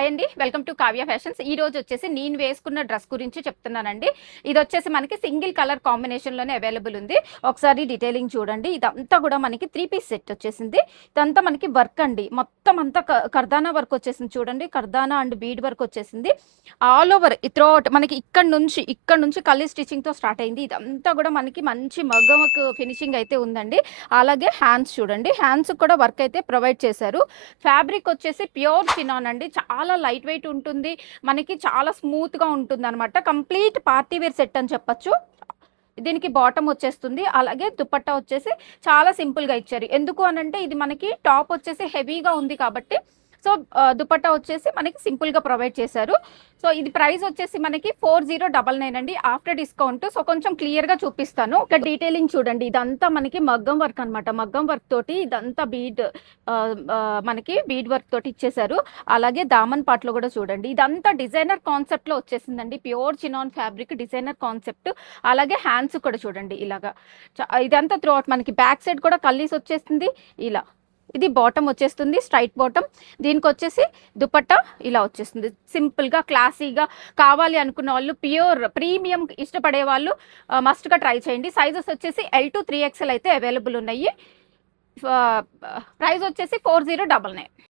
Hi అండి. Welcome to Kavya fashions. ఈ రోజు వచ్చేసి నేను వేసుకున్న డ్రెస్ గురించి చెప్తున్నానండి. ఇది వచ్చేసి మనకి సింగిల్ కలర్ కాంబినేషన్‌లోనే అవైలబుల్ ఉంది. ఒకసారి డీటెయిలింగ్ చూడండి. ఇదంతా కూడా మనకి 3 పీస్ సెట్ వచ్చేసింది. ఇదంతా మనకి వర్క్ అండి. మొత్తం అంతా కర్దానా వర్క్ వచ్చేసింది చూడండి. కర్దానా అండ్ బీడ్ వర్క్ వచ్చేసింది. ఆల్ ఓవర్ త్రూఅవుట్ మనకి ఇక్కడ నుంచి కల్లీ స్టిచ్చింగ్‌తో స్టార్ట్ అయింది. ఇదంతా కూడా మనకి మంచి మగ్గం వర్క్ ఫినిషింగ్ అయితే ఉందండి. అలాగే హ్యాండ్స్ చూడండి. హ్యాండ్స్‌కి కూడా వర్క్ అయితే ప్రొవైడ్ చేశారు. ఫ్యాబ్రిక్ వచ్చేసి ప్యూర్ చినాన్ అండి. చాలా లైట్ వెయిట్ ఉంటుంది. మనకి చాలా స్మూత్‌గా ఉంటుందనమాట. కంప్లీట్ పార్టీ వేర్ సెట్ అని చెప్పొచ్చు. దీనికి బాటమ్ వచ్చేస్తుంది. అలాగే దుపట్టా వచ్చేసి చాలా సింపుల్‌గా ఇచ్చారు. ఎందుకు అనంటే ఇది మనకి టాప్ వచ్చేసి హెవీగా ఉంది కాబట్టి సో, దుపట్టా వచ్చేసి మనకి సింపుల్‌గా ప్రొవైడ్ చేశారు. సో, ఇది ప్రైస్ వచ్చేసి మనకి 4099 అండి ఆఫ్టర్ డిస్కౌంట్. సో, కొంచెం క్లియర్‌గా చూపిస్తాను. ఒక డీటెయిలింగ్ చూడండి. ఇదంతా మనకి మగ్గం వర్క్ అనమాట. మగ్గం వర్క్ తోటి ఇదంతా మనకి బీడ్ వర్క్ తోటి ఇచ్చేశారు. అలాగే దామన్ పార్ట్‌లో కూడా చూడండి. ఇదంతా డిజైనర్ కాన్సెప్ట్‌లో వచ్చేసిందండి. Pure chinon fabric designer concept. అలాగే హ్యాండ్స్ కూడా చూడండి ఇలాగా. ఇదంతా త్రూఅవుట్ మనకి బ్యాక్ సైడ్ కూడా కల్లీస్ వచ్చేస్తుంది ఇలా. ఇది బాటమ్ వచ్చేస్తుంది స్ట్రైట్ బాటమ్. దీనికి వచ్చేసి దుపట్టా ఇలా వచ్చేస్తుంది. సింపుల్‌గా క్లాసీగా కావాలి అనుకున్న వాళ్ళు ప్యూర్ ప్రీమియం ఇష్టపడే వాళ్ళు మస్ట్‌గా ట్రై చేయండి. సైజెస్ వచ్చేసి L to 3XL అయితే అవైలబుల్ ఉన్నాయి. ప్రైస్ వచ్చేసి 4099.